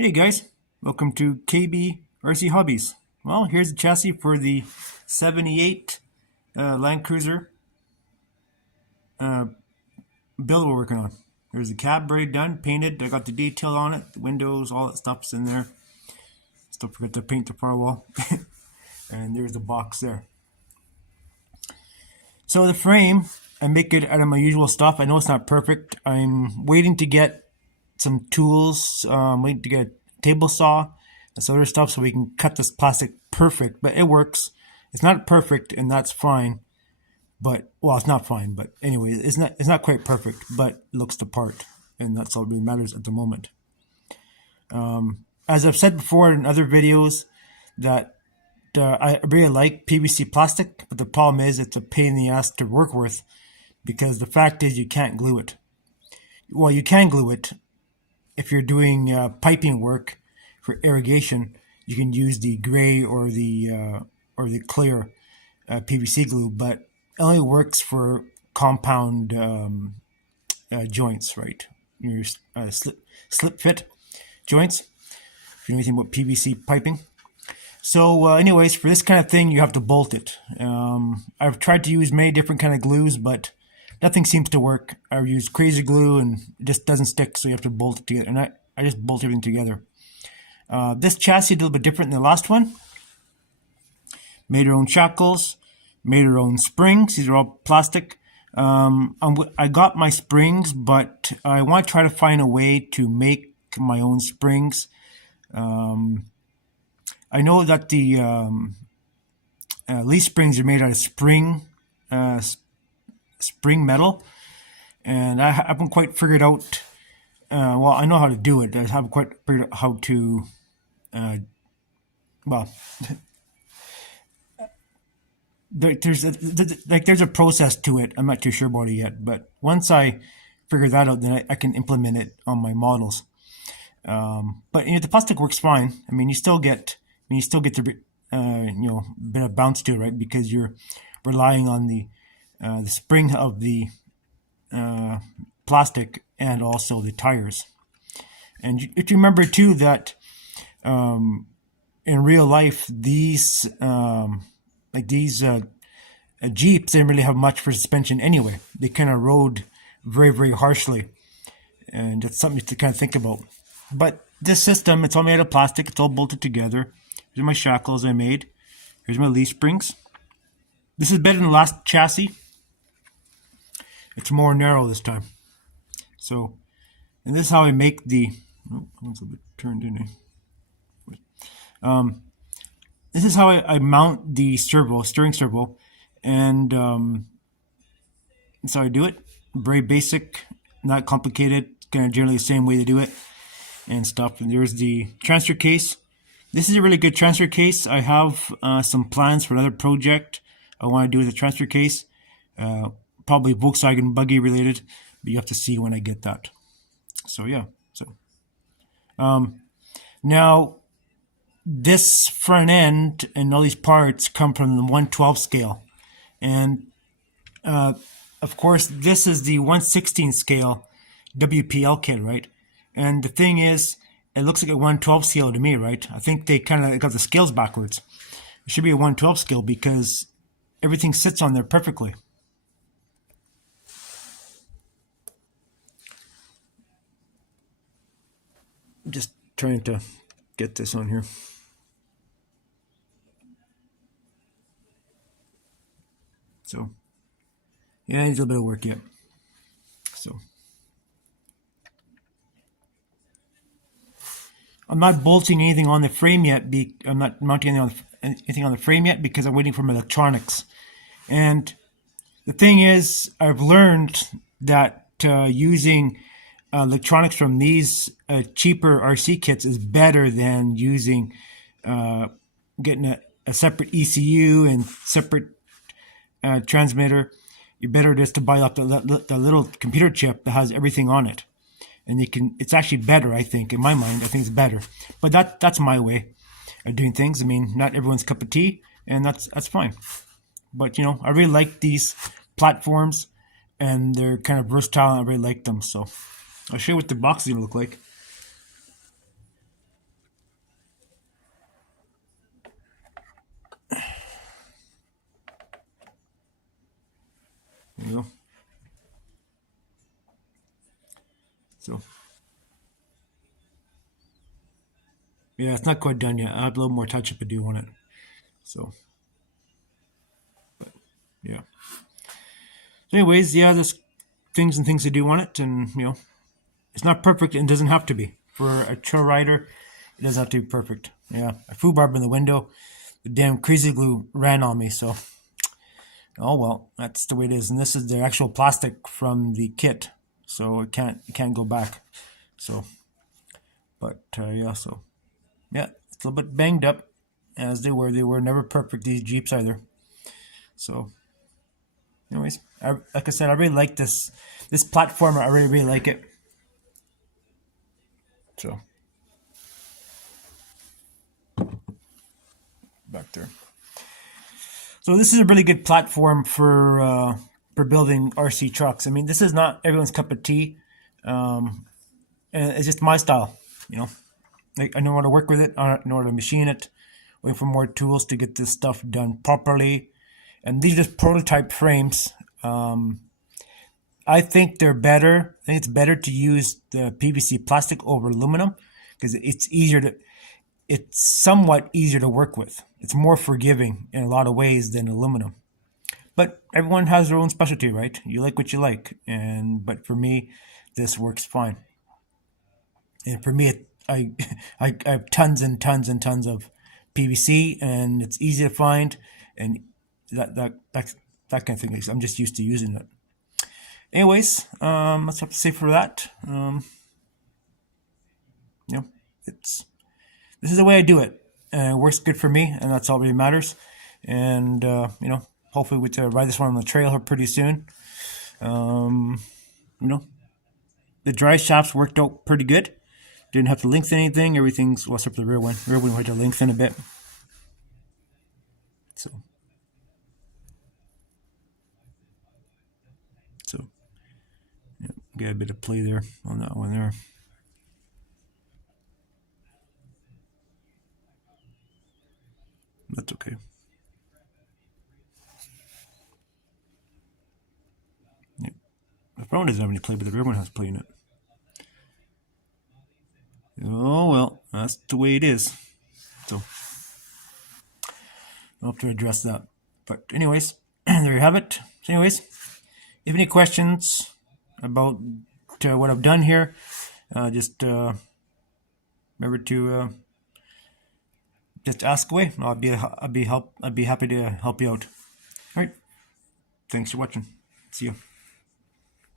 Hey guys, welcome to KB RC Hobbies. Well, here's the chassis for the 78 Landcruiser build we're working on. There's the cab already done, painted. I got the detail on it, the windows, all that stuff's in there. Still forgot to paint the firewall. And there's the box there. So the frame, I make it out of my usual stuff. I know it's not perfect. I'm waiting to get some tools, waiting to get a table saw and some other stuff so we can cut this plastic perfect, but it works. It's not perfect, and that's fine. But well, it's not fine, but anyway, it's not quite perfect, but it looks the part, and that's all that really matters at the moment. As I've said before in other videos, that I really like PVC plastic, but the problem is it's a pain in the ass to work with, because the fact is you can't glue it. Well, you can glue it if you're doing piping work for irrigation. You can use the gray or the clear PVC glue, but it only works for compound joints, right? Your slip fit joints. If you know anything about PVC piping. So anyways, for this kind of thing, you have to bolt it. I've tried to use many different kind of glues, but nothing seems to work. I've used crazy glue and it just doesn't stick, so you have to bolt it together. And I just bolt everything together. This chassis is a little bit different than the last one. Made our own shackles, made our own springs. These are all plastic. I got my springs, but I want to try to find a way to make my own springs. I know that the leaf springs are made out of spring metal, and I haven't quite figured out. Well, I know how to do it. I haven't quite figured out how to. Well, there's a process to it. I'm not too sure about it yet, but once I figure that out, then I can implement it on my models. But the plastic works fine. I mean, you still get the bit of bounce to it, right? Because you're relying on the spring of the plastic and also the tires. And if you remember too that in real life, these Jeeps didn't really have much for suspension anyway. They kind of rode very, very harshly, and it's something to kind of think about. But this system, it's all made out of plastic. It's all bolted together. Here's my shackles I made. Here's my leaf springs. This is better than the last chassis. It's more narrow this time. So, and this is how I make the. Oh, one's a bit turned in. This is how I mount the steering servo, and that's how I do it. Very basic, not complicated. Kind of generally the same way to do it and stuff. And there's the transfer case. This is a really good transfer case. I have some plans for another project I want to do with the transfer case. Probably Volkswagen buggy related, but you have to see when I get that. So yeah. So now this front end and all these parts come from the 1/12 scale, and of course this is the 1/16 scale WPL kit, right? And the thing is, it looks like a 1/12 scale to me, right? I think they kind of got the scales backwards. It should be a 1/12 scale because everything sits on there perfectly. I'm just trying to get this on here. So, yeah, it needs a little bit of work yet. So, I'm not bolting anything on the frame yet. I'm not mounting anything on the frame yet because I'm waiting for my electronics. And the thing is, I've learned that using electronics from these cheaper RC kits is better than using getting a separate ECU and separate transmitter. You're better just to buy up the little computer chip that has everything on it, and it's actually better, I think. In my mind, I think it's better, but that's my way of doing things. I mean, not everyone's cup of tea, and that's fine. But I really like these platforms, and they're kind of versatile, and I really like them. So I'll show you what the box is gonna look like. There you go. So yeah, it's not quite done yet. I have a little more touch up to do on it. So yeah. So anyways, yeah, there's things and things to do on it, and it's not perfect and doesn't have to be. For a trail rider, it doesn't have to be perfect. Yeah, I foobarb in the window. The damn crazy glue ran on me, so oh well, that's the way it is. And this is the actual plastic from the kit, so it can't go back. So, but yeah, so yeah, it's a little bit banged up, as they were. They were never perfect, these Jeeps either. So, anyways, like I said, I really like this platform. I really like it. So back there. So this is a really good platform for building RC trucks. I mean, this is not everyone's cup of tea. And it's just my style. You know, like, I know how to work with it. I know how to machine it. Waiting for more tools to get this stuff done properly. And these are just prototype frames. I think they're better. I think it's better to use the PVC plastic over aluminum because it's somewhat easier to work with. It's more forgiving in a lot of ways than aluminum. But everyone has their own specialty, right? You like what you like, but for me, this works fine. And for me, I have tons and tons and tons of PVC, and it's easy to find, and that kind of thing. I'm just used to using it. Anyways, that's what to say for that. It's this is the way I do it, and it works good for me, and that's all really matters. And hopefully we to ride this one on the trail here pretty soon. The dry shafts worked out pretty good. Didn't have to lengthen anything. Everything's what's up the rear one. Rear one had to lengthen a bit. So yeah, get a bit of play there on that one there. That's okay. Yeah. The front one doesn't have any play, but the rear one has play in it. Oh well, that's the way it is. So I'll have to address that. But anyways, there you have it. So anyways, if you have any questions about what I've done here, just remember to just ask away. I'd be happy to help you out. All right. Thanks for watching. See you.